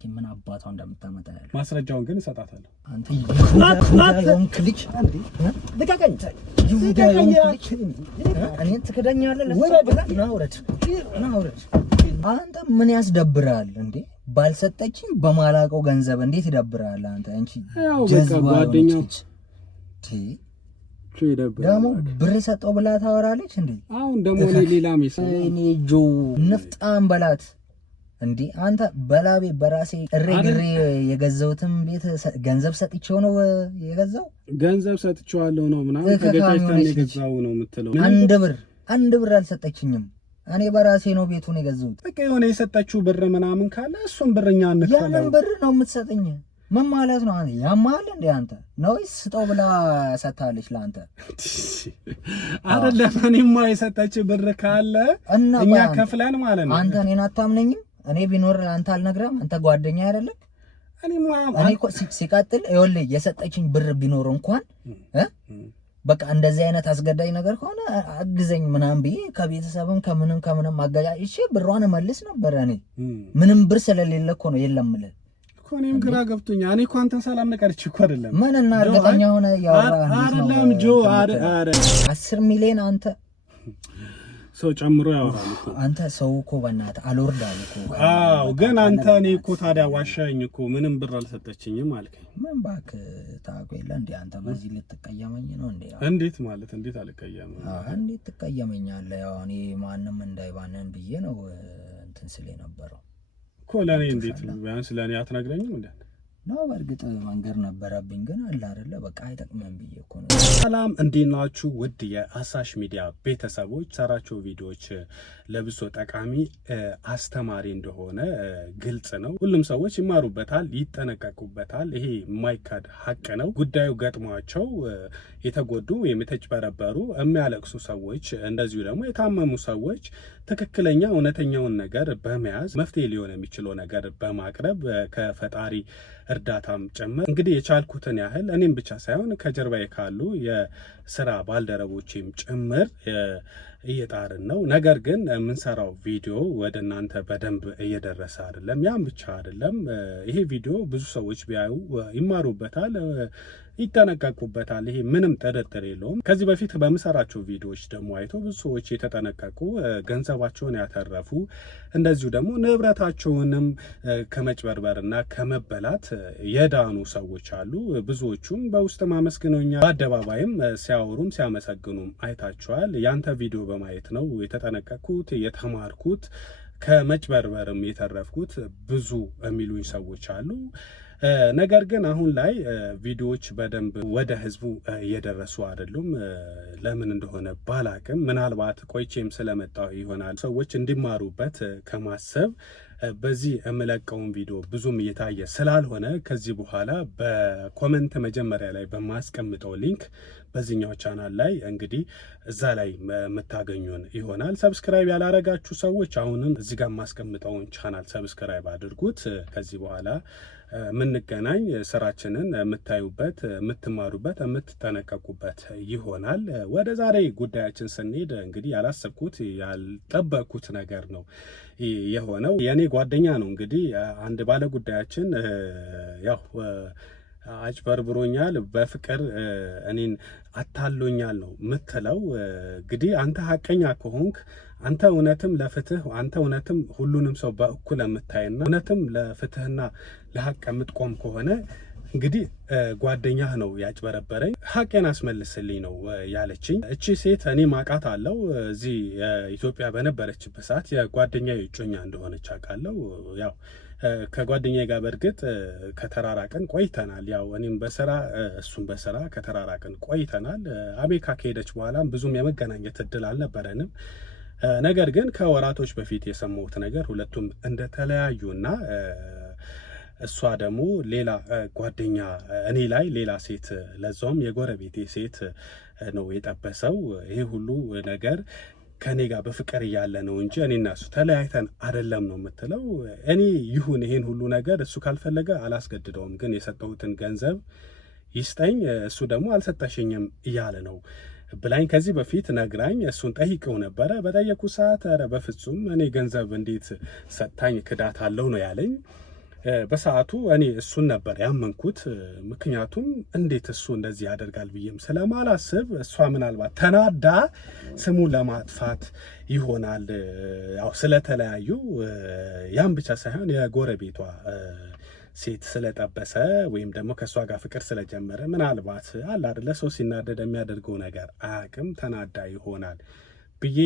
ምን አባቷ እንደምታመጣ ያለ ማስረጃውን ግን እሰጣታለሁ። አንተ ይሁዳውን ክሊክ አንዴ ልቀቀኝ። ይሁዳውን ክሊክ እኔን ትከዳኛለህ? ናውረድ አንተ ምን ያስደብራል እንዴ? ባልሰጠችኝ በማላቀው ገንዘብ እንዴት ይደብራል? አንተ አንቺ ጓደኛው ደሞ ብር ሰጠው ብላ ታወራለች እንዴ? አሁን ደሞ ሌላ ሜስ እኔ ጆ ንፍጣም በላት እንዴ አንተ በላቤ በራሴ እሬግሬ የገዛውትም ቤት ገንዘብ ሰጥቼው ነው የገዛው። ገንዘብ ሰጥቼዋለሁ ነው ምናምን ተገጫጭተን የገዛው ነው የምትለው። አንድ ብር አልሰጠችኝም። እኔ በራሴ ነው ቤቱን የገዛሁት። በቃ የሆነ የሰጠችው ብር ምናምን ካለ እሱን ብርኛ እንከፈለው። ያንን ብር ነው የምትሰጠኝ? ምን ማለት ነው? አንተ ያማል እንዴ? አንተ ነውስ ስጠው ብላ ሰጣለች ለአንተ አይደለም? እኔማ የሰጠች ብር ካለ እኛ ከፍለን ማለት ነው። አንተ እኔን አታምነኝም? እኔ ቢኖር አንተ አልነግረም? አንተ ጓደኛ አይደለም? እኔ እኮ ሲቀጥል ይኸውልህ የሰጠችኝ ብር ቢኖር እንኳን በቃ እንደዚህ አይነት አስገዳጅ ነገር ከሆነ አግዘኝ ምናምን ብዬ ከቤተሰብም ከምንም አጋጫጭቼ ብሯን መልስ ነበር። እኔ ምንም ብር ስለሌለ እኮ ነው የለም ማለት እኮ። እኔም ግራ ገብቶኛል። እኔ እኮ አንተን ሰላም ነቀርች እኮ አይደለም ምን እና እርግጠኛ ሆነ ያወራ አይደለም ጆ 10 ሚሊዮን አንተ ሰው ጨምሮ ያወራል እኮ አንተ ሰው እኮ በእናትህ አልወርዳል እኮ። አዎ ግን አንተ እኔ እኮ ታዲያ ዋሻኝ እኮ ምንም ብር አልሰጠችኝም አልከኝ። ምን እባክህ ታውቀውላ እንዴ አንተ በዚህ ልትቀየመኝ ነው እንዴ? እንዴት ማለት እንዴት አልቀየመኝ? እንዴት ትቀየመኛለህ? ያው እኔ ማንንም እንዳይባነን ብዬ ነው እንትን ስለ ነበረው እኮ። ለኔ እንዴት ቢያንስ ለኔ አትነግረኝም እንዴ? ነው በርግጥ መንገር ነበረብኝ ግን አለ አይደለ በቃ አይጠቅመም ብዬ እኮ ነው። ሰላም እንዴት ናችሁ? ውድ የአሳሽ ሚዲያ ቤተሰቦች፣ ሰራቸው ቪዲዮዎች ለብዙ ጠቃሚ አስተማሪ እንደሆነ ግልጽ ነው። ሁሉም ሰዎች ይማሩበታል፣ ይጠነቀቁበታል። ይሄ የማይካድ ሀቅ ነው። ጉዳዩ ገጥሟቸው የተጎዱ የተጭበረበሩ የሚያለቅሱ ሰዎች፣ እንደዚሁ ደግሞ የታመሙ ሰዎች ትክክለኛ እውነተኛውን ነገር በመያዝ መፍትሄ ሊሆን የሚችለው ነገር በማቅረብ ከፈጣሪ እርዳታም ጭምር እንግዲህ የቻልኩትን ያህል እኔም ብቻ ሳይሆን ከጀርባዬ ካሉ የስራ ባልደረቦቼም ጭምር እየጣርን ነው። ነገር ግን የምንሰራው ቪዲዮ ወደ እናንተ በደንብ እየደረሰ አይደለም። ያም ብቻ አይደለም፣ ይሄ ቪዲዮ ብዙ ሰዎች ቢያዩ ይማሩበታል፣ ይጠነቀቁበታል። ይሄ ምንም ጥርጥር የለውም። ከዚህ በፊት በምሰራቸው ቪዲዮዎች ደግሞ አይተው ብዙ ሰዎች የተጠነቀቁ ገንዘባቸውን ያተረፉ እንደዚሁ ደግሞ ንብረታቸውንም ከመጭበርበርና ከመበላት የዳኑ ሰዎች አሉ። ብዙዎቹም በውስጥ ማመስገነውኛ በአደባባይም ሲያወሩም ሲያመሰግኑም አይታቸዋል። ያንተ ቪዲዮ በማየት ነው የተጠነቀቁት የተማርኩት ከመጭበርበርም የተረፍኩት ብዙ የሚሉኝ ሰዎች አሉ። ነገር ግን አሁን ላይ ቪዲዮዎች በደንብ ወደ ህዝቡ እየደረሱ አይደሉም። ለምን እንደሆነ ባላቅም ምናልባት ቆይቼም ስለመጣው ይሆናል ሰዎች እንዲማሩበት ከማሰብ በዚህ የምለቀውን ቪዲዮ ብዙም እየታየ ስላልሆነ ከዚህ በኋላ በኮሜንት መጀመሪያ ላይ በማስቀምጠው ሊንክ በዚህኛው ቻናል ላይ እንግዲህ እዛ ላይ የምታገኙን ይሆናል። ሰብስክራይብ ያላረጋችሁ ሰዎች አሁንም እዚህ ጋር የማስቀምጠውን ቻናል ሰብስክራይብ አድርጉት። ከዚህ በኋላ ምንገናኝ ስራችንን የምታዩበት፣ የምትማሩበት፣ የምትጠነቀቁበት ይሆናል። ወደ ዛሬ ጉዳያችን ስንሄድ እንግዲህ ያላሰብኩት ያልጠበቅኩት ነገር ነው የሆነው። የኔ ጓደኛ ነው እንግዲህ አንድ ባለ ጉዳያችን ያው አጭበርብሮኛል፣ በፍቅር እኔን አታሎኛል ነው ምትለው። እንግዲህ አንተ ሀቀኛ ከሆንክ አንተ እውነትም ለፍትህ አንተ እውነትም ሁሉንም ሰው በእኩል የምታይና እውነትም ለፍትህና ለሀቅ የምትቆም ከሆነ እንግዲህ ጓደኛህ ነው ያጭበረበረኝ፣ ሀቄን አስመልስልኝ ነው ያለችኝ። እቺ ሴት እኔ ማቃት አለው እዚህ ኢትዮጵያ በነበረችበት ሰዓት የጓደኛዬ እጮኛ እንደሆነች አውቃለሁ። ያው ከጓደኛዬ ጋር በእርግጥ ከተራራቅን ቆይተናል። ያው እኔም በስራ እሱም በስራ ከተራራቅን ቆይተናል። አሜሪካ ከሄደች በኋላ ብዙም የመገናኘት እድል አልነበረንም። ነገር ግን ከወራቶች በፊት የሰማሁት ነገር ሁለቱም እንደተለያዩና እሷ ደግሞ ሌላ ጓደኛ እኔ ላይ ሌላ ሴት ለዛውም የጎረቤቴ ሴት ነው የጠበሰው። ይሄ ሁሉ ነገር ከኔ ጋር በፍቅር እያለ ነው እንጂ እኔና እሱ ተለያይተን አይደለም ነው የምትለው። እኔ ይሁን ይሄን ሁሉ ነገር እሱ ካልፈለገ አላስገድደውም፣ ግን የሰጠሁትን ገንዘብ ይስጠኝ፣ እሱ ደግሞ አልሰጠሽኝም እያለ ነው ብላኝ ከዚህ በፊት ነግራኝ እሱን ጠይቀው ነበረ። በጠየቁ ሰዓት ኧረ በፍጹም እኔ ገንዘብ እንዴት ሰጣኝ ክዳት አለው ነው ያለኝ። በሰዓቱ እኔ እሱን ነበር ያመንኩት። ምክንያቱም እንዴት እሱ እንደዚህ ያደርጋል ብዬም ስለማላስብ እሷ ምናልባት ተናዳ ስሙን ለማጥፋት ይሆናል። ያው ስለተለያዩ ያን ብቻ ሳይሆን የጎረቤቷ ሴት ስለጠበሰ ወይም ደግሞ ከእሷ ጋር ፍቅር ስለጀመረ ምናልባት አለ አይደለ ሰው ሲናደድ የሚያደርገው ነገር አያውቅም፣ ተናዳ ይሆናል ብዬ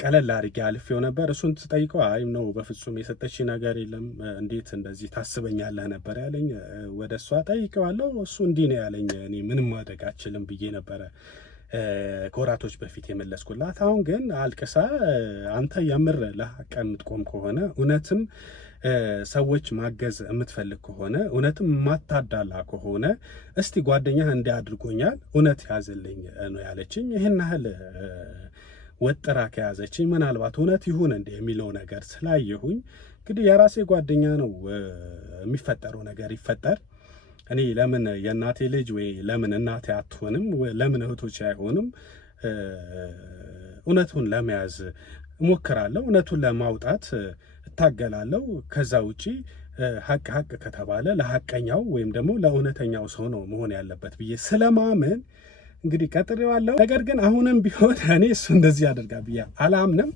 ቀለል አድርጌ አልፌው ነበር። እሱን ስጠይቀው አይ ነው በፍጹም የሰጠች ነገር የለም፣ እንዴት እንደዚህ ታስበኛለህ ነበር ያለኝ። ወደ እሷ ጠይቀዋለሁ፣ እሱ እንዲህ ነው ያለኝ። እኔ ምንም ማድረግ አልችልም ብዬ ነበረ ከወራቶች በፊት የመለስኩላት። አሁን ግን አልቅሳ አንተ የምር ለሀቅ የምትቆም ከሆነ እውነትም ሰዎች ማገዝ የምትፈልግ ከሆነ እውነትም ማታዳላ ከሆነ እስቲ ጓደኛህ እንዲያድርጎኛል እውነት ያዝልኝ ነው ያለችኝ። ይህን ያህል ወጥራ ከያዘችኝ ምናልባት እውነት ይሁን እንደ የሚለው ነገር ስላየሁኝ እንግዲህ የራሴ ጓደኛ ነው፣ የሚፈጠረው ነገር ይፈጠር። እኔ ለምን የእናቴ ልጅ ወይ ለምን እናቴ አትሆንም፣ ለምን እህቶች አይሆንም? እውነቱን ለመያዝ እሞክራለሁ፣ እውነቱን ለማውጣት እታገላለሁ። ከዛ ውጪ ሀቅ ከተባለ ለሀቀኛው ወይም ደግሞ ለእውነተኛው ሰው ነው መሆን ያለበት ብዬ ስለማመን እንግዲህ ቀጥሬዋለሁ። ነገር ግን አሁንም ቢሆን እኔ እሱ እንደዚህ ያደርጋል ብዬ አላምንም።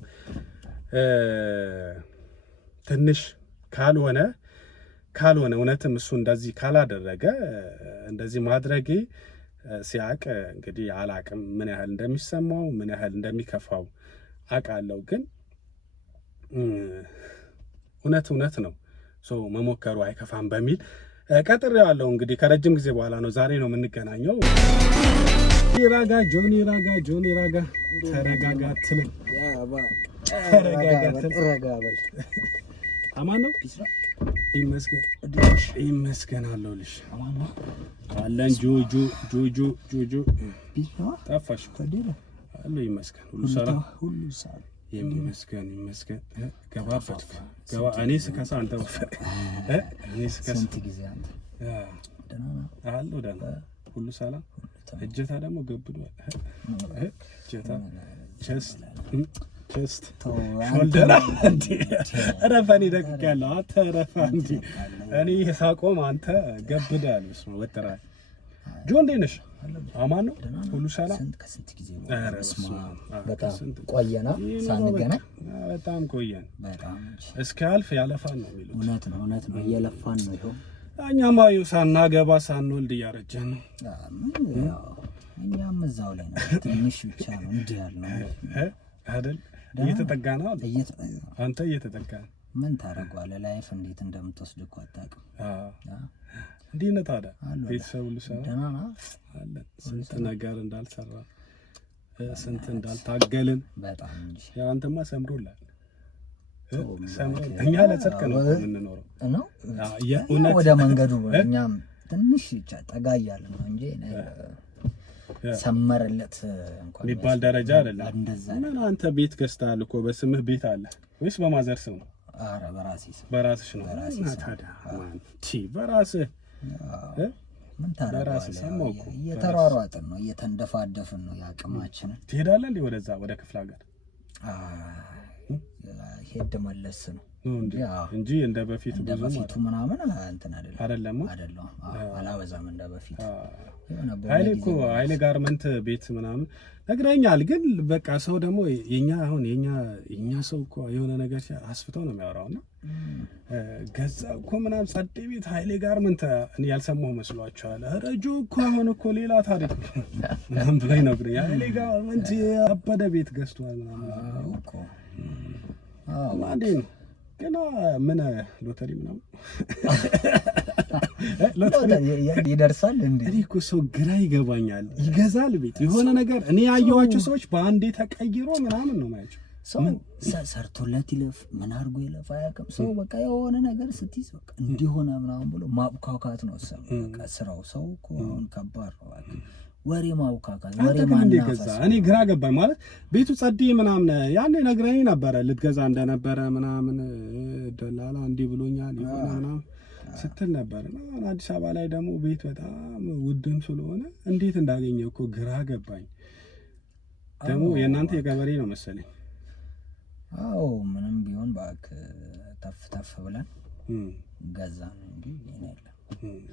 ትንሽ ካልሆነ እውነትም እሱ እንደዚህ ካላደረገ እንደዚህ ማድረጌ ሲያቅ እንግዲህ አላቅም ምን ያህል እንደሚሰማው ምን ያህል እንደሚከፋው አውቃለሁ። ግን እውነት ነው መሞከሩ አይከፋም በሚል ቀጥሬዋለሁ። እንግዲህ ከረጅም ጊዜ በኋላ ነው ዛሬ ነው የምንገናኘው። ጆኒ ራጋ ተረጋጋ ትልም አማን ነው ይመስገን አለሁልሽ አለን ጆጆ ጠፋሽ አለ ይመስገን ሁሉ ሰላም ይመስገን ገባበት ገባ እኔ ስከሳ አንተ ወፈረ እኔ ስከሳ ስንት ጊዜ አንተ ደህና ሁሉ ሰላም እጀታ ደግሞ ገብዷል እጀታ ቸስት ሾልደር አንተ ረፈኒ ደቂቃ ያለው አንተ ረፈኒ እኔ ሳቆም አንተ ገብዳል እስማ ወጥራል ጆ እንዴት ነሽ? አማን ነው ሁሉ ሰላም? ከስንት ጊዜ በጣም ቆየና ሳንገናኝ በጣም ቆየን። በጣም እስኪያልፍ ያለፋን ነው የሚሉት። እውነት ነው እየለፋን ነው። ይኸው እኛማ ሳናገባ ሳንወልድ እያረጀን ነው። እኛም እዛው ላይ ነው። ትንሽ ብቻ ነው እንዲህ ያልነው አይደል? እየተጠጋና አንተ እየተጠጋ ምን ታደርገዋለህ? ላይፍ እንዴት እንደምትወስድ እኮ አታውቅም። እንዴት ነው ታዲያ? ቤተሰብ ሁሉ ሰላም አለ? ስንት ነገር እንዳልሰራ ስንት እንዳልታገልን በጣም እንጂ ያው አንተማ ሰምሮላል። እኛ ለጽድቅ ነው የምንኖረው ነው የእውነት ወደ መንገዱ እኛም ትንሽ ጠጋ እያልን ነው እንጂ ሰመረለት እንኳን የሚባል ደረጃ አይደለም። ምን አንተ ቤት ገዝተሃል እኮ በስምህ ቤት አለ ወይስ በማዘር ስም ነው? ኧረ በራስሽ ነው። ታዲያ በራስህ ምን ታደርጋለህ? እየተሯሯጥን ነው እየተንደፋደፍን ነው ያቅማችንን። ትሄዳለህ እንዴ ወደዛ ወደ ክፍለ ሀገር? ሄድ መለስ ነው እንጂ እንደ በፊቱ ምናምን እንትን አይደለም። አላበዛም እንደ በፊቱ። ኃይሌ ጋርመንት ቤት ምናምን ነግረኛል። ግን በቃ ሰው ደግሞ የኛ ሰው እኮ የሆነ ነገር አስፍተው ነው የሚያወራውና ገዛ እኮ ምናምን ጸዴ ቤት ኃይሌ ጋርመንት እኔ ያልሰማሁ መስሏቸዋል። ረጆ እኮ አሁን እኮ ሌላ ታሪክ ምናምን ብላኝ ነግረኛል። ኃይሌ ጋርመንት አበደ ቤት ገዝቷል ምናምን እኮ ማንዴ ነው ገና ምን ሎተሪ ምናምን ይደርሳል እንዴ? እኔ እኮ ሰው ግራ ይገባኛል። ይገዛል ቤት የሆነ ነገር እኔ ያየኋቸው ሰዎች በአንዴ ተቀይሮ ምናምን ነው ማያቸው። ሰው ሰርቶለት ይለፍ ምን አድርጎ ይለፍ አያውቅም። ሰው በቃ የሆነ ነገር ስትይዝ በቃ እንዲሆነ ምናምን ብሎ ማብካካት ነው በቃ ስራው። ሰው እኮ አሁን ከባድ ነው በቃ ወሬ ማውካካት ወሬ ማናፈስ። እኔ ግራ ገባኝ ማለት ቤቱ ጸዴ ምናምን ያኔ ነግረኝ ነበረ ልትገዛ እንደነበረ ምናምን ደላላ እንዲህ ብሎኛል ይሆነ ምናምን ስትል ነበር። እና አዲስ አበባ ላይ ደግሞ ቤት በጣም ውድም ስለሆነ እንዴት እንዳገኘው እኮ ግራ ገባኝ። ደግሞ የእናንተ የገበሬ ነው መሰለኝ። አዎ ምንም ቢሆን ባክ ተፍ ብለን ገዛ ነው እንጂ የለም።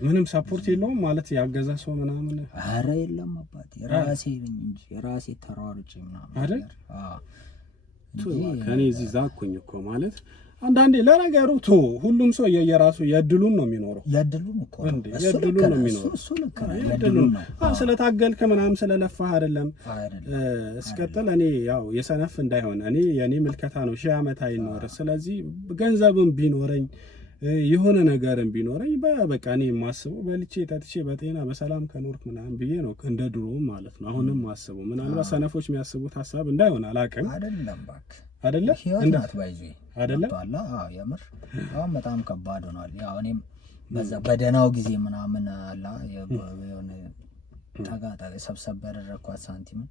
ምንም ሰፖርት የለውም ማለት ያገዛ ሰው ምናምን። ኧረ የለም አባቴ ራሴ ነኝ እንጂ ራሴ ተሯሩጬ ምናምን አይደል? ከኔ እዚህ ዛኩኝ እኮ ማለት አንዳንዴ ለነገሩ ሁሉም ሰው የየራሱ የድሉን ነው የሚኖረው። የድሉን እኮ የድሉን ነው የሚኖረው። እሱ ልክ ነው። የድሉን ነው ስለታገልክ ምናምን ስለለፋህ አይደለም። እስቀጥል እኔ ያው የሰነፍ እንዳይሆን እኔ የኔ ምልከታ ነው 1000 ዓመት አይኖር። ስለዚህ ገንዘብም ቢኖረኝ የሆነ ነገርም ቢኖረኝ በቃ እኔ የማስበው በልቼ ጠጥቼ በጤና በሰላም ከኖርክ ምናምን ብዬ ነው እንደ ድሮ ማለት ነው። አሁንም ማስበው ምናልባት ሰነፎች የሚያስቡት ሐሳብ እንዳይሆን አላውቅም። አይደለም እባክህ አይደለ ህይወት ባይዙ አይደለ የምር አሁን በጣም ከባድ ሆኗል። ያው እኔም በዛ በደናው ጊዜ ምናምን አላ የሆነ ታጋታ ሰብሰብ ያደረኳት ሳንቲምን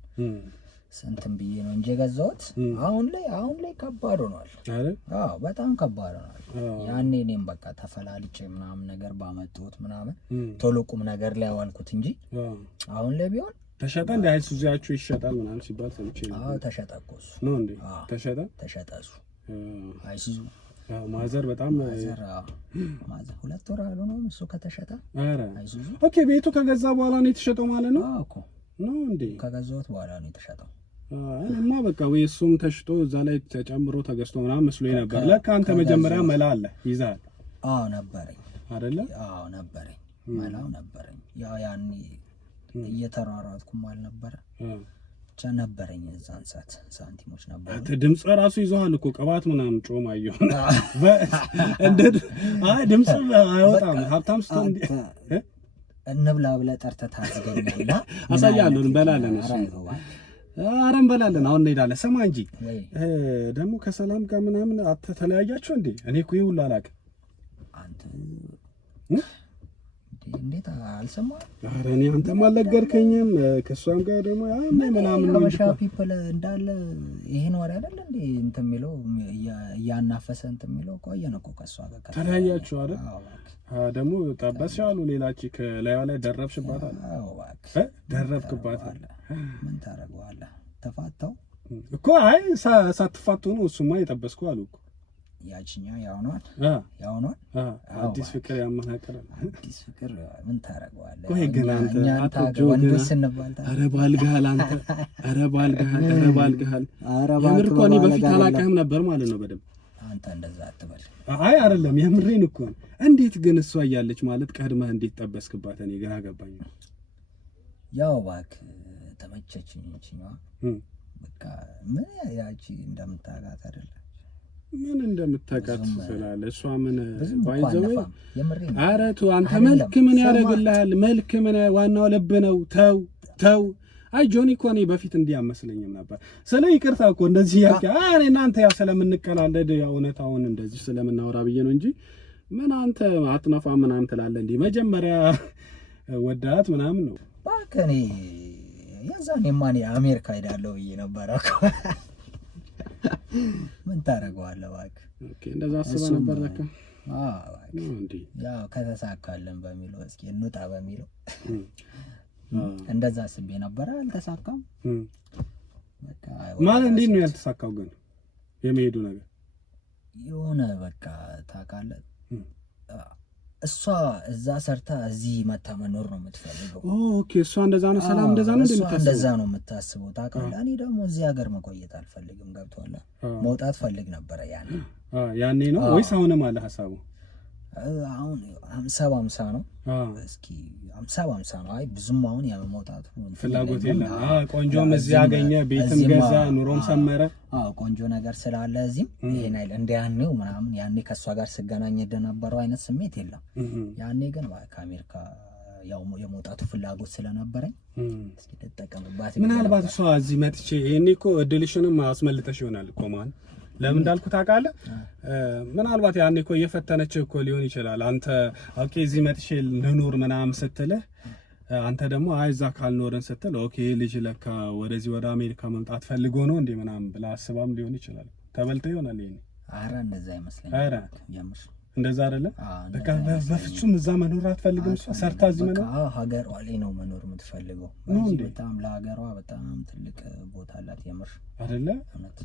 ስንትም ብዬ ነው እንጂ የገዛሁት። አሁን ላይ ከባድ ሆኗል። አዎ በጣም ከባድ ሆኗል። ያኔ እኔም በቃ ተፈላልጬ ምናምን ነገር ባመጡት ምናምን ቶሎ ቁም ነገር ላይ አዋልኩት እንጂ አሁን ላይ ቢሆን ተሸጠ እንደ አይሱዚያችሁ ይሸጣል ምናምን ሲባል ሰምቼ ነው። አዎ ተሸጠ እኮ እሱ ነው እንዴ? ተሸጠ እሱ አይሱዙ ማዘር በጣም ማዘር 2 ወር አልሆነውም እሱ ከተሸጠ። ኧረ አይሱዙ ኦኬ። ቤቱ ከገዛ በኋላ ነው የተሸጠው ማለት ነው? አዎ እኮ ነው እንዴ? ከገዛሁት በኋላ ነው የተሸጠው። እኔማ በቃ ወይ እሱም ተሽጦ እዛ ላይ ተጨምሮ ተገዝቶ ምናምን መስሎኝ ነበር። ለካ አንተ መጀመሪያ መላ አለ ይዛል። አዎ ነበረኝ አይደለ? አዎ ነበረኝ፣ መላው ነበረኝ። ያው ያኔ እየተሯሯጥኩም አልነበረ ብቻ ነበረኝ። እዛን ሰዓት ሳንቲሞች ነበሩ። ድምጽ ራሱ ይዘዋል እኮ ቅባት ምናምን ጮማ ይሆን እንደ ድምጽ አይወጣም። ሀብታም ስትሆን እንብላ ብለህ ጠርተህ ታዝገኛለህ። አሳያለሁ። እንበላለን እሱ ኧረ እንበላለን። አሁን እንሄዳለን። ስማ እንጂ ደግሞ ከሰላም ጋር ምናምን ተለያያችሁ እንዴ? እኔ እኮ ይሄ ሁሉ አላውቅም። አንተ እንዴት አልሰማህም? ኧረ እኔ አንተም አልነገርከኝም። ከእሷም ጋር ደግሞ ምናምን ከመሻ ፒፕል እንዳለ ይሄን ወሬ አይደለ እንዴ እንትን የሚለው እያናፈሰ እንትን የሚለው ቆየን እኮ ከእሷ ጋር ተለያያችሁ አይደል? ደግሞ ጠበስሽ አሉ ሌላች ከላይዋ ላይ ደረብሽባት አለ። አዎ እባክህ ደረብክባት አለ። ምን ታደርገዋለህ? ተፋታው እኮ አይ ሳትፋቱ ነው እሱማ የጠበስኩ አሉ እኮ ያቺኛው ያው ነው አዲስ ፍቅር ያመናቀራል። አዲስ ፍቅር ምን ታደርገዋለህ? ቆይ ግን አንተ ወንዶች ስንባል ኧረ ባልጋል አንተ ኧረ ባልጋል የምር እኮ እኔ በፊት አላውቅህም ነበር ማለት ነው በደምብ። አንተ እንደዛ አትበል። አይ አይደለም የምሬን እኮ ነው። እንዴት ግን እሷ እያለች ማለት ቀድመህ እንዴት ጠበስክባት? እኔ ግራ ገባኝ። ያው እባክህ ተመቸችኝ እንቺማ በቃ ምን ያቺ እንደምታውቃት አይደለም ምን እንደምታውቃት ስላለ እሷ ምን ባይዘው አረቱ አንተ መልክ ምን ያደርግልሃል? መልክ ምን ዋናው ልብ ነው። ተው አይ ጆኒ እኮ እኔ በፊት እንዲህ አመስለኝም ነበር። ስለ ይቅርታ እኮ እንደዚህ ያልከ እኔ እናንተ ያው ስለምንቀላለድ ያው እውነታውን እንደዚህ ስለምናወራ ብዬ ነው እንጂ ምን አንተ አትነፋ ምናምን ትላለህ እንዴ? መጀመሪያ ወዳት ምናምን ነው ባከኔ ያዛኔ ማን አሜሪካ ሄዳለሁ ብዬ ነበር እኮ ምን ታደርገዋለህ እባክህ። ኦኬ እንደዛ አስበህ ነበር ለካ። አዎ እንዴ ያው ከተሳካልን በሚለው እስኪ እንውጣ በሚለው እንደዛ አስቤ ነበር። አልተሳካም። በቃ ማለት እንዴት ነው ያልተሳካው? ግን የመሄዱ ነገር የሆነ በቃ ታውቃለህ እሷ እዛ ሰርታ እዚህ መታ መኖር ነው የምትፈልገው። ኦኬ እሷ እንደዛ ነው ሰላም እንደዛ ነው እንደምታስበው እንደዛ ነው የምታስበው ታውቃለህ። እኔ ደግሞ እዚህ ሀገር መቆየት አልፈልግም። ገብቶሃል? መውጣት ፈልግ ነበረ ያኔ ነው ወይስ አሁንም አለ ሐሳቡ? አሁን 50 ነው። እስኪ 50 ነው። አይ ብዙም አሁን መውጣቱ ፍላጎት የለም። ቆንጆም እዚህ ያገኘ ቤትም ገዛ ኑሮም ሰመረ። ቆንጆ ነገር ስላለ እዚህም ይሄን አይደል እንደ ያኔው ምናምን ያኔ ከሷ ጋር ስገናኝ እንደነበረው አይነት ስሜት የለም። ያኔ ግን ከአሜሪካ ያው የመውጣቱ ፍላጎት ስለነበረኝ እስኪ ተጠቀምባት። ምናልባት እሷ እዚህ መጥቼ ይሄኔ እኮ እድልሽንም አስመልጠሽ ይሆናል እኮ ማን ለምን እንዳልኩ ታውቃለህ? ምናልባት ያኔ እኮ እየፈተነችህ እኮ ሊሆን ይችላል። አንተ ኦኬ እዚህ መጥቼ ልኑር ምናምን ስትልህ አንተ ደግሞ አይ እዛ ካልኖርን ስትል ኦኬ ልጅ ለካ ወደዚህ ወደ አሜሪካ መምጣት ፈልጎ ነው እንዴ ምናምን ብላ አስባም ሊሆን ይችላል። ተበልተ ይሆናል ይሄኔ። ኧረ እንደዛ አይመስለኝም። ኧረ የምር እንደዛ አይደለም። በቃ በፍጹም እዛ መኖር አትፈልግም። ሰርታ እዚህ መኖር ሀገሯ ላይ ነው መኖር የምትፈልገው። በጣም ለሀገሯ በጣም ትልቅ ቦታ አላት። የምር አይደለ? እውነት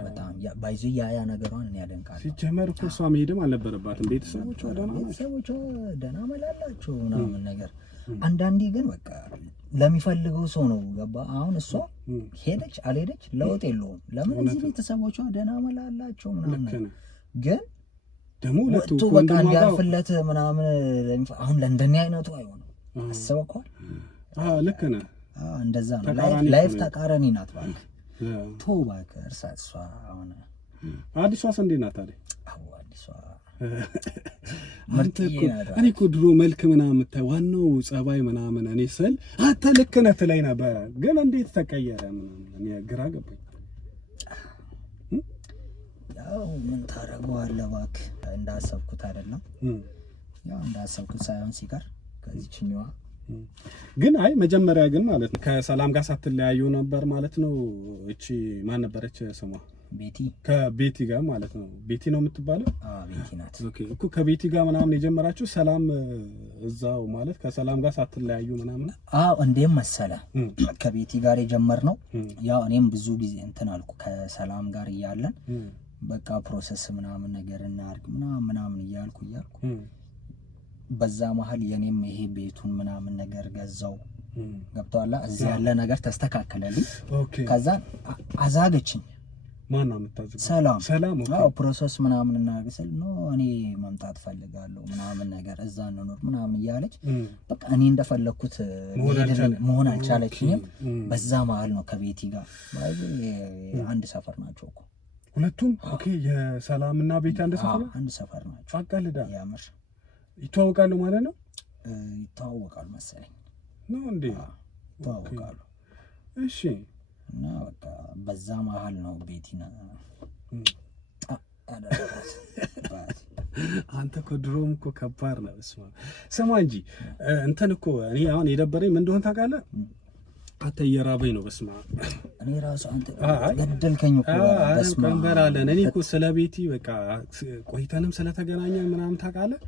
በጣም ባይዙ ያ ነገሯን እኔ ያደንቃለሁ። ሲጀመር እኮ እሷ መሄድም አልነበረባትም። ቤተሰቦቿ ደህና መላላቸው ምናምን ነገር። አንዳንዴ ግን በቃ ለሚፈልገው ሰው ነው ገባ። አሁን እሷ ሄደች አልሄደች ለውጥ የለውም። ለምን እዚህ ቤተሰቦቿ ደህና መላላቸው ምናምን ግን ደግሞ ለቱ በቃ እንዲያልፍለት ምናምን አሁን ለእንደኔ አይነቱ አይሆንም። አስበኳል። ልክ ነህ። እንደዛ ነው ላይፍ ተቃራኒ ናት ባክ ቶ ባክ እርሳት እሷ አሁን አዲሷስ እንዴት ናት ታዲያ? አዲሷ እኔ እኮ ድሮ መልክ ምናምን የምታይ ዋናው ጸባይ ምናምን እኔ ስል አንተ ልክ ነህ ትለኝ ነበረ። ግን እንዴት ተቀየረ ምናምን እኔ ግራ ገባኝ። ያው ምን ታረጋዋለህ እባክህ እንዳሰብኩት አይደለም። ያው እንዳሰብኩት ሳይሆን ሲቀር ከዚህኛዋ ግን አይ መጀመሪያ ግን ማለት ነው ከሰላም ጋር ሳትለያዩ ነበር ማለት ነው። እቺ ማን ነበረች ስሟ? ቤቲ። ከቤቲ ጋር ማለት ነው። ቤቲ ነው የምትባለው? ቤቲ ናት። ኦኬ እኮ ከቤቲ ጋር ምናምን የጀመራችሁ ሰላም እዛው ማለት ከሰላም ጋር ሳትለያዩ ምናምን? እንዴም መሰለ ከቤቲ ጋር የጀመርነው ያው እኔም ብዙ ጊዜ እንትን አልኩ ከሰላም ጋር እያለን በቃ ፕሮሰስ ምናምን ነገር እናርግ ምናምን እያልኩ በዛ መሀል የኔም ይሄ ቤቱን ምናምን ነገር ገዛው ገብቷላ። እዚህ ያለ ነገር ተስተካከለልኝ። ከዛ አዛገችኝ። ማን ነው የምታዘው? ሰላም ፕሮሰስ ምናምን እናርግስል ነው እኔ መምጣት ፈልጋለሁ ምናምን ነገር እዛ እንኖር ምናምን እያለች በቃ እኔ እንደፈለኩት መሆን አልቻለችኝም። በዛ መሀል ነው ከቤቲ ጋር አንድ ሰፈር ናቸው እኮ ሁለቱም። ኦኬ የሰላምና ቤቲ አንድ ሰፈር ናቸው። አቃልዳ ያምር ይተዋወቃሉ ማለት ነው? ይተዋወቃሉ መሰለኝ ነው እንዴ? ይተዋወቃሉ። እሺ። እና በቃ በዛ መሀል ነው ቤቲና አንተ እኮ ድሮም እኮ ከባድ ነው። ስማ እንጂ እንትን እኮ እኔ አሁን የደበረኝ ምን እንደሆነ ታውቃለህ? አንተ እየራበኝ ነው። በስማ እኔ ራሱ አንተ ገደልከኝ እኮ በስማ እንበላለን። እኔ እኮ ስለ ቤቲ በቃ ቆይተንም ስለተገናኘን ምናምን ታውቃለህ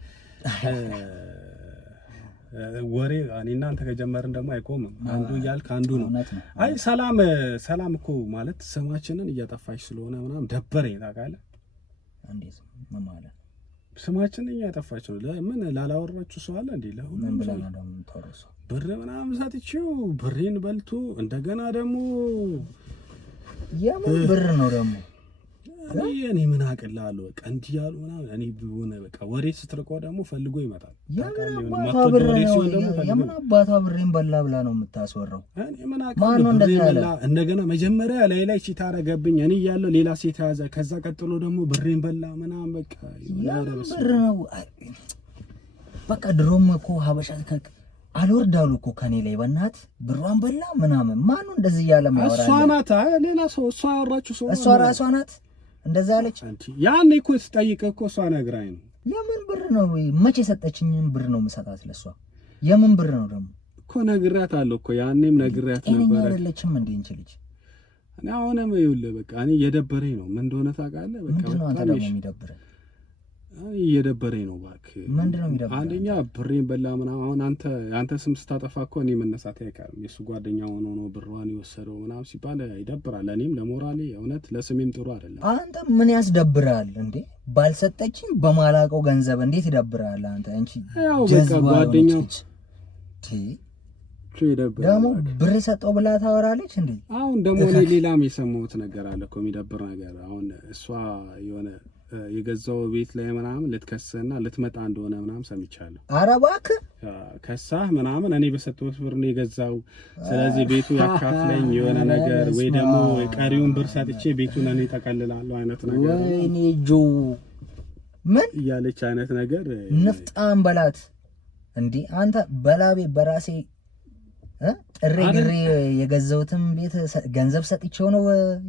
ወሬ እኔና አንተ ከጀመርን ደግሞ አይቆምም። አንዱ እያልክ አንዱ ነው። አይ ሰላም እኮ ማለት ስማችንን እያጠፋች ስለሆነ ምናምን ደበረኝ ታውቃለህ። እንዴት ምን ማለት ስማችንን እያጠፋች ነው? ለምን ላላወራችሁ ሰው አለ እንዴ? ለሁሉም ብር ምናምን ሰጥቼው ብሬን በልቶ እንደገና ደግሞ የምን ብር ነው ደግሞ? እኔ ምን አቅልላለሁ በቃ እንዲህ ያሉ ምናምን እኔ ቢሆን በቃ ወሬ ስትርቀው ደግሞ ፈልጎ ይመጣል። የምን አባቷ ብሬን በላ ብላ ነው የምታስወራው? ምን አቅልላለሁ እንደገና መጀመሪያ ላይ ቺታ አደረገብኝ እኔ እያለሁ ሌላ ሴት ያዘ። ከዛ ቀጥሎ ደግሞ ብሬን በላ ምናምን በቃ ብር ነው በቃ። ድሮም እኮ ሀበሻ አልወርዳሉ እኮ ከኔ ላይ በእናት ብሯን በላ ምናምን ማን ነው እንደዚህ እያለ ማወራ? እሷ ናት ሌላ ሰው እሷ ያወራችሁ ሰው እሷ ራሷ ናት እንደዛ አለች። ያኔ እኮ ስጠይቅ እኮ እሷ ነግራኝ ነው። የምን ብር ነው? መቼ የሰጠችኝን ብር ነው የምሰጣት ለሷ? የምን ብር ነው ደግሞ እኮ ነግሬያታለሁ እኮ ያኔም ነግሬያት ነበር። አይደለችም እንዴ እንቺ ልጅ? እኔ አሁንም ይኸውልህ በቃ እኔ እየደበረኝ ነው። ምን እንደሆነ ታውቃለህ? በቃ ምንድነው አንተ ደግሞ የሚደብረኝ? እየደበረኝ ነው እባክህ። ምንድነው የሚደብረኝ? አንደኛ ብሬን በላ ምናምን። አሁን አንተ ስም ስታጠፋ እኮ እኔ መነሳት አይቀርም። የሱ ጓደኛ ሆኖ ነው ብሯን የወሰደው ምናምን ሲባል ይደብራል። እኔም ለሞራሌ እውነት ለስሜም ጥሩ አይደለም። አንተ ምን ያስደብራል እንዴ? ባልሰጠችኝ በማላቀው ገንዘብ እንዴት ይደብራል? አንተ እንቺ ያው በቃ ጓደኛው ደግሞ ብር ሰጠው ብላ ታወራለች እንዴ? አሁን ደግሞ እኔ ሌላም የሰማሁት ነገር አለ እኮ የሚደብር ነገር። አሁን እሷ የሆነ የገዛው ቤት ላይ ምናምን ልትከስና ልትመጣ እንደሆነ ምናምን ሰምቻለሁ። ኧረ እባክህ ከሳህ ምናምን እኔ በሰጠሁት ብር ነው የገዛው፣ ስለዚህ ቤቱ ያካፍለኝ የሆነ ነገር ወይ ደግሞ ቀሪውን ብር ሰጥቼ ቤቱን እኔ ጠቀልላለሁ አይነት ነገር ወይኔ ጆ ምን እያለች አይነት ነገር ንፍጣም በላት እንዴ አንተ በላቤ በራሴ ጥሬ ግሬ የገዛውትም ቤት ገንዘብ ሰጥቼው ነው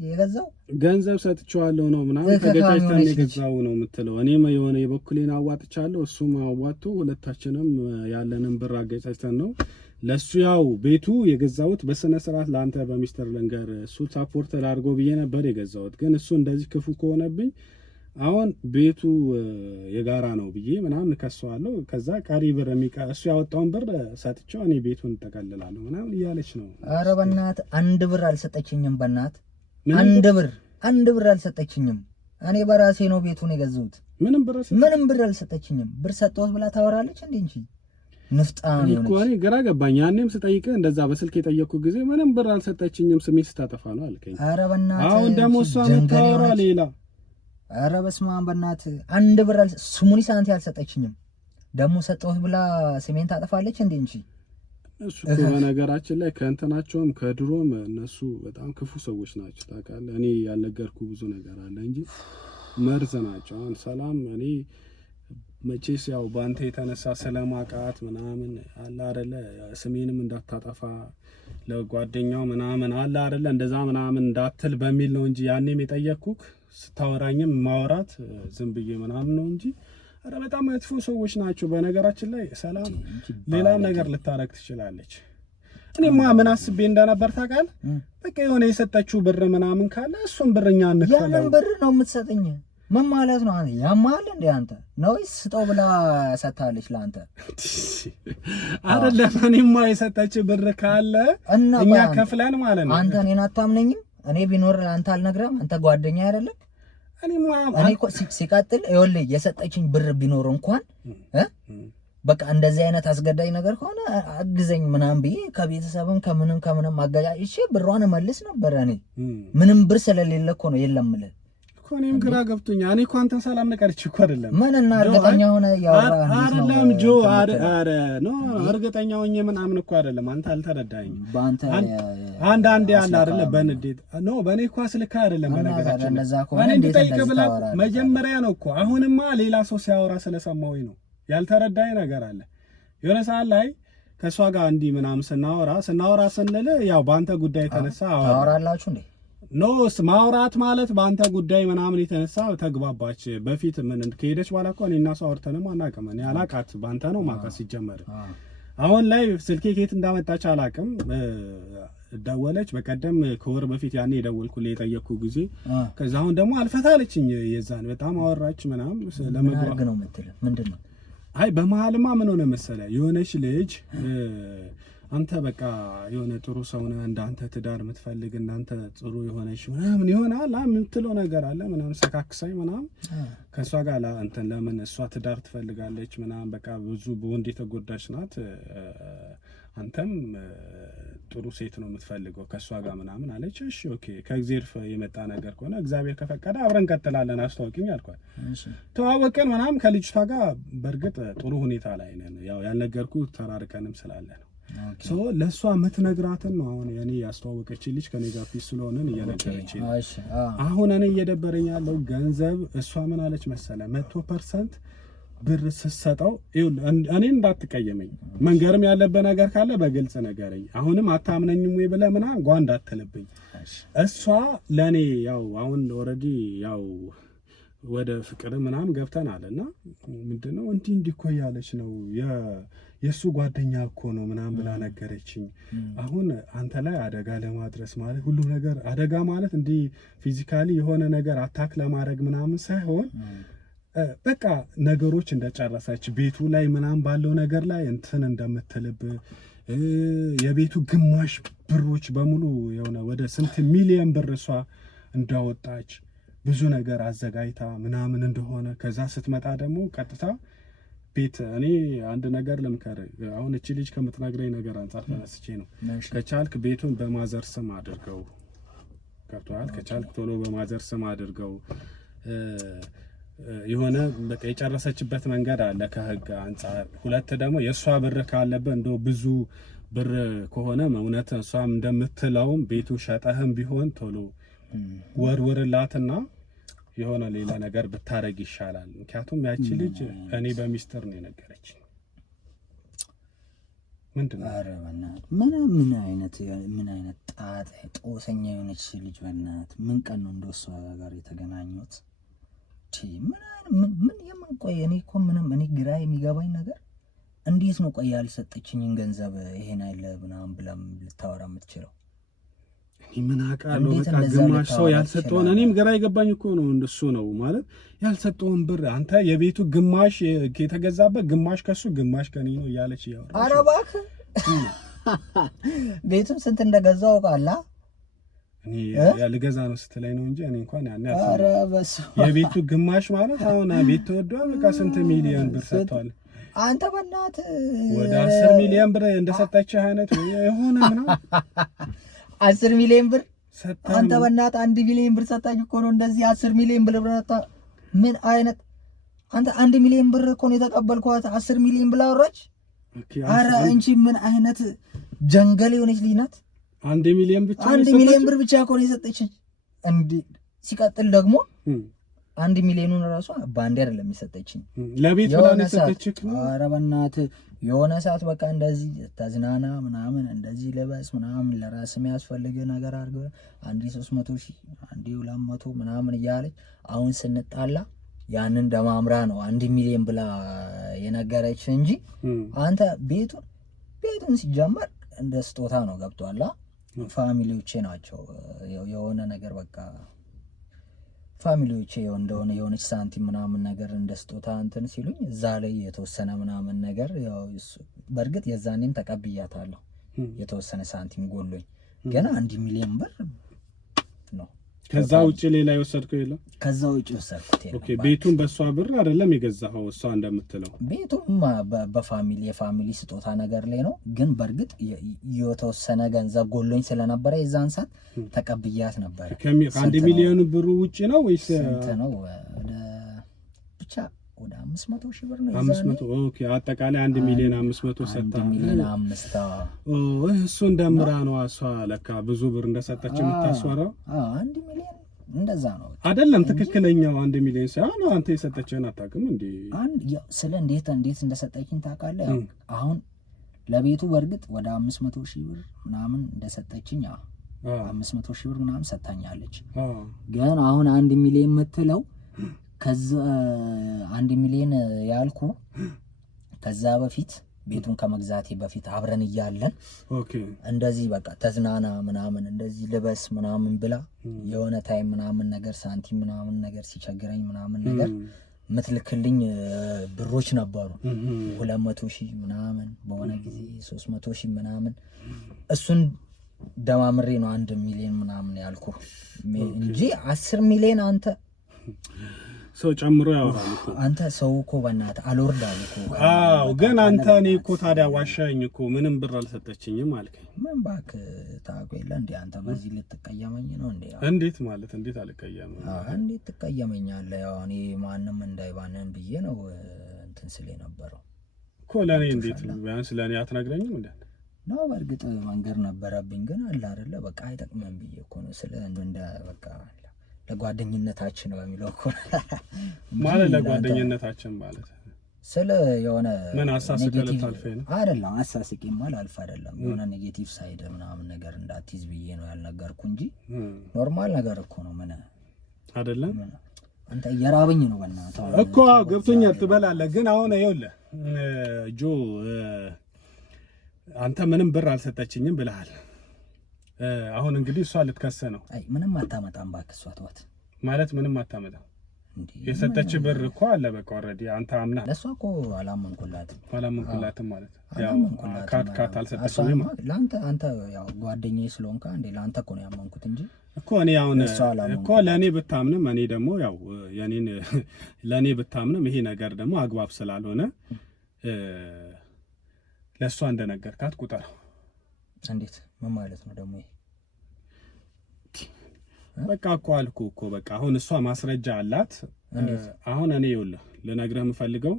የገዛው። ገንዘብ ሰጥቼዋለሁ ነው ምናምን ተገጫጭተን የገዛው ነው የምትለው። እኔም የሆነ የበኩሌን አዋጥቻለሁ፣ እሱም አዋጥቶ ሁለታችንም ያለንን ብር አገጫጭተን ነው ለሱ ያው ቤቱ የገዛውት በስነ ስርዓት ለአንተ በሚስተር ለንገር እሱ ሳፖርት ላድርጎ ብዬ ነበር የገዛውት። ግን እሱ እንደዚህ ክፉ ከሆነብኝ አሁን ቤቱ የጋራ ነው ብዬ ምናምን ከሷለሁ። ከዛ ቀሪ ብር እሱ ያወጣውን ብር ሰጥቼው እኔ ቤቱን እንጠቀልላለሁ ምናምን እያለች ነው። ኧረ በእናትህ አንድ ብር አልሰጠችኝም። በእናትህ አንድ ብር አልሰጠችኝም። እኔ በራሴ ነው ቤቱን የገዛሁት። ምንም ብር አልሰጠችኝም። ብር ሰጠሁት ብላ ታወራለች እንዴ? ንፍጣም እኮ እኔ ግራ ገባኝ። ያኔም ስጠይቅህ እንደዛ በስልክ የጠየቅኩ ጊዜ ምንም ብር አልሰጠችኝም ስሜት ስታጠፋ ነው አልከኝ። ኧረ በእናትህ አሁን ደግሞ እሷ የምታወራ ሌላ። ኧረ በስመ አብ በእናትህ አንድ ብር ስሙኒ ሳንቲ አልሰጠችኝም። ደግሞ ሰጠሁት ብላ ስሜን ታጠፋለች እንዴ? እሱ እኮ በነገራችን ላይ ከእንትናቸውም ከድሮም እነሱ በጣም ክፉ ሰዎች ናቸው ታውቃለህ። እኔ ያልነገርኩ ብዙ ነገር አለ እንጂ መርዝ ናቸው። አሁን ሰላም እኔ መቼስ ያው ባንተ የተነሳ ስለማቃት ምናምን አለ አይደለ ስሜንም እንዳታጠፋ ለጓደኛው ምናምን አለ አይደለ እንደዛ ምናምን እንዳትል በሚል ነው እንጂ ያኔም የጠየቅኩክ ስታወራኝም ማውራት ዝም ብዬ ምናምን ነው እንጂ አረ በጣም መጥፎ ሰዎች ናቸው። በነገራችን ላይ ሰላም ሌላም ነገር ልታረግ ትችላለች። እኔማ ምን አስቤ እንደነበር ታውቃለህ? በቃ የሆነ የሰጠችው ብር ምናምን ካለ እሱን ብርኛ እንከፈለው። ያንን ብር ነው የምትሰጠኝ? ምን ማለት ነው? ያማል እንዴ አንተ ነው ስጠው ብላ ሰጣለች ለአንተ አይደለም? እኔማ የሰጠች ብር ካለ እኛ ከፍለን ማለት ነው። አንተ እኔን አታምነኝም? እኔ ቢኖር አንተ አልነግረም? አንተ ጓደኛ አይደለም? እኔ እኮ ሲቀጥል ይኸውልህ የሰጠችኝ ብር ቢኖር እንኳን በቃ እንደዚህ አይነት አስገዳጅ ነገር ከሆነ አግዘኝ ምናምን ብዬ ከቤተሰብም ከምንም አጋጫጭቼ ብሯን እመልስ ነበር። እኔ ምንም ብር ስለሌለ እኮ ነው የለም እልህ እኮ። እኔም ግራ ገብቶኛል። እኔ እኮ አንተን ሰላም ነቀርች እኮ አይደለም ምን እና እርግጠኛ ሆነ ያወራህ አይደለም ጆ አረ ኖ እርግጠኛ ሆኜ ምናምን እኮ አይደለም። አንተ አልተረዳኸኝም። በአንተ አንድ ያለ አይደለ በንዴት ኖ በእኔ እኮ ስልካ አይደለም። በነገራችን እኔ እንድጠይቅ ብለህ መጀመሪያ ነው እኮ። አሁንማ ሌላ ሰው ሲያወራ ስለሰማሁኝ ነው። ያልተረዳኝ ነገር አለ። የሆነ ሰዓት ላይ ከእሷ ጋር እንዲህ ምናምን ስናወራ ስንል ያው በአንተ ጉዳይ የተነሳ ታወራላችሁ እንዴ? ኖስ ማውራት ማለት በአንተ ጉዳይ ምናምን የተነሳ ተግባባች። በፊት ምን ከሄደች በኋላ እኮ እኔና እሷ አውርተንም አናውቅም። እኔ አላውቃት በአንተ ነው ማውቃት ሲጀመር። አሁን ላይ ስልኬ ከየት እንዳመጣች አላውቅም። ደወለች በቀደም ከወር በፊት ያኔ የደወልኩልህ የጠየቅኩ ጊዜ። ከዛ አሁን ደግሞ አልፈታለችኝ። የዛን በጣም አወራች ምናምን ለመግባብ ነው የምትል ምንድን ነው? አይ በመሀልማ ምን ሆነ መሰለህ የሆነች ልጅ አንተ በቃ የሆነ ጥሩ ሰው ነህ እንዳንተ ትዳር የምትፈልግ እንዳንተ ጥሩ የሆነች ምናምን ይሆናል የምትለው ነገር አለ ምናምን ሰካክሳይ ምናምን ከእሷ ጋር እንትን ለምን እሷ ትዳር ትፈልጋለች ምናምን በቃ ብዙ በወንድ የተጎዳች ናት። አንተም ጥሩ ሴት ነው የምትፈልገው ከእሷ ጋር ምናምን አለች። እሺ ኦኬ ከእግዚአብሔር የመጣ ነገር ከሆነ እግዚአብሔር ከፈቀደ አብረን እንቀጥላለን አስተዋውቂኝ አልኳት። ተዋወቅን ምናምን ከልጅቷ ጋር በእርግጥ ጥሩ ሁኔታ ላይ ነን። ያው ያልነገርኩ ተራርቀንም ስላለ ነው። ሶ ለሷ የምትነግራትን ነው አሁን እኔ ያስተዋወቀች ልጅ ከኔ ጋር ፊት ስለሆነን እየነገረች ነው። አሁን እኔ እየደበረኝ ያለው ገንዘብ እሷ ምን አለች መሰለ 100% ብር ስትሰጠው እኔ እንዳትቀየመኝ መንገርም ያለበት ነገር ካለ በግልጽ ነገረኝ። አሁንም አታምነኝም ወይ ብለህ ምናምን ጓ እንዳትልብኝ። እሷ ለኔ ያው አሁን ኦሬዲ ያው ወደ ፍቅር ምናምን ገብተናልና ምንድነው እንዲህ እኮ ያለች ነው የሱ ጓደኛ እኮ ነው ምናምን ብላ ነገረችኝ። አሁን አንተ ላይ አደጋ ለማድረስ ማለት ሁሉ ነገር አደጋ ማለት እንዲህ ፊዚካሊ የሆነ ነገር አታክ ለማድረግ ምናምን ሳይሆን በቃ ነገሮች እንደጨረሰች ቤቱ ላይ ምናምን ባለው ነገር ላይ እንትን እንደምትልብ የቤቱ ግማሽ ብሮች በሙሉ የሆነ ወደ ስንት ሚሊዮን ብር እሷ እንዳወጣች ብዙ ነገር አዘጋጅታ ምናምን እንደሆነ ከዛ ስትመጣ ደግሞ ቀጥታ ቤት እኔ አንድ ነገር ልምከር። አሁን እቺ ልጅ ከምትነግረኝ ነገር አንፃር ተነስቼ ነው። ከቻልክ ቤቱን በማዘር ስም አድርገው ከቷል። ከቻልክ ቶሎ በማዘር ስም አድርገው የሆነ በቃ የጨረሰችበት መንገድ አለ ከህግ አንፃር። ሁለት ደግሞ የሷ ብር ካለበት እንደው ብዙ ብር ከሆነ እውነት እሷም እንደምትለውም ቤቱ ሸጠህም ቢሆን ቶሎ ወርወርላትና የሆነ ሌላ ነገር ብታረግ ይሻላል። ምክንያቱም ያቺ ልጅ እኔ በሚስጥር ነው የነገረች። ምንድነው? አረ በእናትህ ምን አይነት ጣጣ ጦሰኛ የሆነች ልጅ በእናትህ ምን ቀን ነው እንደሷ ጋር የተገናኙት? ምን የምንቆይ እኔ እኮ ምንም እኔ ግራ የሚገባኝ ነገር እንዴት ነው ቆይ ያልሰጠችኝን ገንዘብ ይሄን አይለ ምናምን ብላም ልታወራ የምትችለው? ምን አውቃለሁ። በቃ ግማሽ ሰው ያልሰጠውን እኔም ግራ የገባኝ እኮ ነው። እንደሱ ነው ማለት ያልሰጠውን ብር አንተ የቤቱ ግማሽ የተገዛበት ግማሽ ከሱ ግማሽ ከኔ ነው እያለች ያወራች። ኧረ እባክህ ቤቱን ስንት እንደገዛው አውቃለሁ ልገዛ ነው ስትለኝ ነው እንጂ እኔ እንኳን ያኔ የቤቱ ግማሽ ማለት አሁን ቤት ተወዷል። በቃ ስንት ሚሊዮን ብር ሰጥቷል። አንተ በእናትህ ወደ 10 ሚሊዮን ብር እንደሰጣችህ አይነት የሆነ ነው 10 ሚሊዮን ብር አንተ በእናትህ 1 ሚሊዮን ብር ሰጣኝ እኮ ነው እንደዚህ 10 ሚሊዮን ብር ብረታ ምን አይነት አንተ 1 ሚሊዮን ብር እኮ ነው የተቀበልኳት 10 ሚሊዮን ብላ ወራች። አረ እንጂ ምን አይነት ጀንገል የሆነች ልጅ ናት። 1 ሚሊዮን ብቻ 1 ሚሊዮን ብር ብቻ እኮ ነው የሰጠችኝ። እንዴ ሲቀጥል ደግሞ 1 ሚሊዮኑን ራሱ ባንዴ አይደለም የሰጠችኝ ለቤት ብላ ነው የሰጠችኝ። አረ በእናትህ የሆነ ሰዓት በቃ እንደዚህ ተዝናና ምናምን እንደዚህ ለበስ ምናምን ለራስ የሚያስፈልግ ነገር አድርገህ አንዴ 300 ሺህ አንዴ 200 ምናምን እያለች አሁን ስንጣላ ያንን ደማምራ ነው 1 ሚሊዮን ብላ የነገረች እንጂ አንተ ቤቱን ሲጀመር እንደ ስጦታ ነው ገብቷላ። ፋሚሊዎቼ ናቸው የሆነ ነገር በቃ ፋሚሊዎቼ እንደሆነ የሆነች ሳንቲም ምናምን ነገር እንደ ስጦታ እንትን ሲሉኝ እዛ ላይ የተወሰነ ምናምን ነገር ያው በእርግጥ የዛኔም ተቀብያታለሁ የተወሰነ ሳንቲም ጎሎኝ ገና 1 ሚሊዮን ብር ነው። ከዛ ውጪ ሌላ የወሰድከው የለም? ከዛ ውጪ ወሰድኩት የለም። ኦኬ ቤቱን በሷ ብር አይደለም የገዛኸው? እሷ እንደምትለው ቤቱም የፋሚሊ ስጦታ ነገር ላይ ነው። ግን በእርግጥ የተወሰነ ገንዘብ ጎሎኝ ስለነበረ የዛን ሰዓት ተቀብያት ነበር። ከ1 ሚሊዮን ብሩ ውጪ ነው ወይስ እንት ነው? ብቻ ወደ 500 ሺህ ብር ነው 500 ኦኬ አጠቃላይ 1 ሚሊዮን 500 ሰጣ። 1 ሚሊዮን 5 እሱ እንደምራ ነው እሷ ለካ ብዙ ብር እንደሰጠች የምታስወራው። 1 ሚሊዮን እንደዛ ነው አይደለም? ትክክለኛው 1 ሚሊዮን ሳይሆን አንተ የሰጠችህን አታውቅም እንዴ? ስለ እንዴት እንደሰጠችኝ ታውቃለህ? አሁን ለቤቱ በእርግጥ ወደ 500 ሺህ ብር ምናምን እንደሰጠችኝ 500 ሺህ ብር ምናምን ሰጣኛለች። ግን አሁን 1 ሚሊዮን የምትለው ከዛ 1 ሚሊዮን ያልኩ ከዛ በፊት ቤቱን ከመግዛቴ በፊት አብረን እያለን እንደዚህ በቃ ተዝናና ምናምን እንደዚህ ልበስ ምናምን ብላ የሆነ ታይም ምናምን ነገር ሳንቲም ምናምን ነገር ሲቸግረኝ ምናምን ነገር ምትልክልኝ ብሮች ነበሩ 200 ሺህ ምናምን በሆነ ጊዜ 300 ሺህ ምናምን እሱን ደማምሬ ነው 1 ሚሊዮን ምናምን ያልኩ እንጂ 10 ሚሊዮን አንተ ሰው ጨምሮ ያወራል እኮ አንተ ሰው እኮ በእናትህ አልወርዳል እኮ። አዎ ግን አንተ እኔ እኮ ታዲያ ዋሻኝ እኮ ምንም ብር አልሰጠችኝም አልከኝ። ምን እባክህ ታውቀው የለ እንዴ አንተ በዚህ ልትቀየመኝ ነው እንዴ? እንዴት ማለት እንዴት አልቀየመኝ? እንዴት ትቀየመኛለህ? ያው እኔ ማንም እንዳይባነን ብዬ ነው እንትን ስለ ነበረው እኮ ለኔ እንዴት ቢያንስ ለኔ አትነግረኝም እንዴ? ነው በእርግጥ መንገር ነበረብኝ ግን አለ አይደለ በቃ አይጠቅመም ብዬ እኮ ነው ስለ እንደ በቃ ለጓደኝነታችን ነው የሚለው እኮ ማለት ለጓደኝነታችን ማለት ስለ የሆነ ምን አሳስቀለት አልፈ ነው አይደለም አሳስቂም አልፋ አይደለም የሆነ ኔጌቲቭ ሳይድ ምናምን ነገር እንዳትይዝ ብዬ ነው ያልነገርኩ እንጂ ኖርማል ነገር እኮ ነው። ምን አይደለም አንተ እየራበኝ ነው በእናትህ እኮ ገብቶኛል ትበላለህ። ግን አሁን ይኸውልህ ጆ አንተ ምንም ብር አልሰጠችኝም ብለሃል። አሁን እንግዲህ እሷ ልትከሰ ነው። አይ ምንም አታመጣም እባክህ። እሷ ተዋት ማለት ምንም አታመጣም። የሰጠች ብር እኮ አለ በቃ ኦሬዲ አንተ አምና ለሷ እኮ አላመንኩላትም ማለት ያው ካት አልሰጠችኝም ለአንተ አንተ ያው ጓደኛዬ ስለሆንካ እንዴ ለአንተ እኮ ነው ያመንኩት እንጂ እኮ እኔ አሁን እኮ ለኔ ብታምንም እኔ ደግሞ ያው የኔን ለኔ ብታምንም ይሄ ነገር ደግሞ አግባብ ስላልሆነ ለሷ እንደነገርካት ቁጠር። እንዴት ምን ማለት ነው ደግሞ? በቃ እኮ አልኩ እኮ በቃ አሁን እሷ ማስረጃ አላት። አሁን እኔ ይኸውልህ ልነግርህ የምፈልገው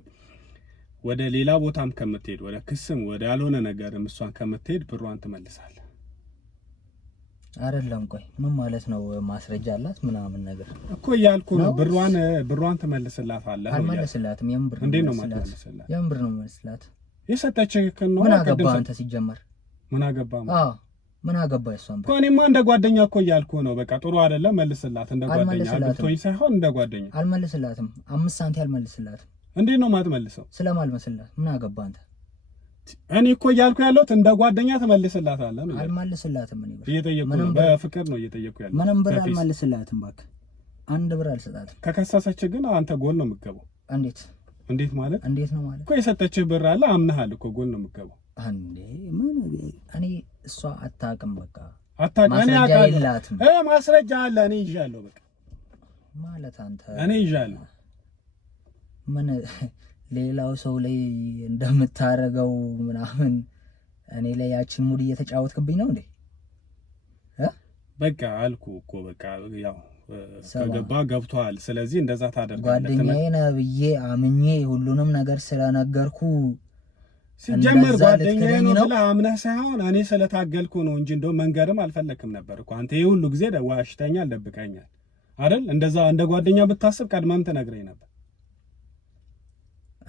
ወደ ሌላ ቦታም ከምትሄድ ወደ ክስም ወደ ያልሆነ ነገርም እሷን ከምትሄድ ብሯን ትመልሳለህ አይደለም? ቆይ ምን ማለት ነው ማስረጃ አላት ምናምን ነገር እኮ እያልኩ ነው። ብሯን ትመልስላታለህ። አልመልስላትም። የምን ብር ነው? እንዴት ነው የማትመልስላት? የምን ብር ነው የምመልስላት? የሰጠችህ ከነው ምን አገባህ አንተ ሲጀመር? ምን አገባህ? አዎ ምን አገባህ? እሷን ብር እኔማ እንደ ጓደኛ እኮ እያልኩ ነው። በቃ ጥሩ አይደለም መልስላት። እንደ ጓደኛ አግብቶኝ ሳይሆን እንደ ጓደኛ አልመልስላትም። 5 ሳንቲም አልመልስላትም። እንዴት ነው የማትመልሰው? ስለማልመልስላት ምን አገባህ አንተ? እኔ እኮ እያልኩ ያለሁት እንደ ጓደኛ ትመልስላታለህ ነው። አልመልስላትም። እኔ ብር እየጠየቅኩ ነው። በፍቅር ነው እየጠየቅኩ ያለሁት። ምንም ብር አልመልስላትም እባክህ። 1 ብር አልሰጣትም። ከከሰሰች ግን አንተ ጎል ነው የምትገባው። እንዴት ማለት እኮ የሰጠችህ ብር አለ አምነሃል እኮ ጎል ነው የምትገባው። አንዴ ምን እኔ እሷ አታውቅም። በቃ ማስረጃ አለ። እኔ ይዣለሁ። በቃ ማለት አንተ እኔ ይዣለሁ። ምን ሌላው ሰው ላይ እንደምታረገው ምናምን እኔ ላይ ያቺን ሙድ እየተጫወትክብኝ ነው እንዴ? በቃ አልኩ እኮ በቃ ያው ከገባ ገብቷል። ስለዚህ እንደዛ ታደርጋለህ። ጓደኛዬ ነህ ብዬ አምኜ ሁሉንም ነገር ስለነገርኩ ሲጀመር ጓደኛዬ ነው ብለህ አምነህ ሳይሆን እኔ ስለታገልኩ ነው እንጂ እንደው መንገርም አልፈለክም ነበር እኮ አንተ። ይሄ ሁሉ ጊዜ ዋሽተኛል፣ ደብቀኛል አይደል? እንደዛ እንደ ጓደኛ ብታስብ ቀድመም ትነግረኝ ነበር።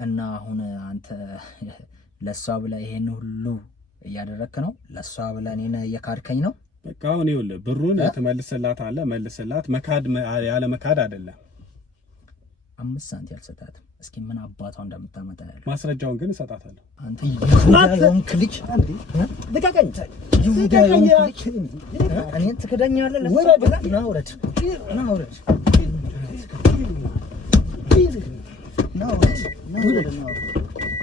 እና አሁን አንተ ለሷ ብለህ ይሄን ሁሉ እያደረክ ነው? ለሷ ብለህ እኔን እየካድከኝ ነው? በቃ አሁን ይኸውልህ ብሩን ትመልስላታለህ። መልስላት። መካድ ያለ መካድ አይደለም። 5 ሳንቲም አልሰጣትም። እስኪ ምን አባቷ እንደምታመጣ ያለው ማስረጃውን ግን እሰጣታለሁ። አንተ ይሁዳውን ክልጭ አንዴ ልቀቀኝ። ይሁዳውን ክልጭ እኔን ትክደኛለህ? ለሷ ብለህ ና ውረድ፣ ና ውረድ፣ ና ውረድ፣ ና ውረድ።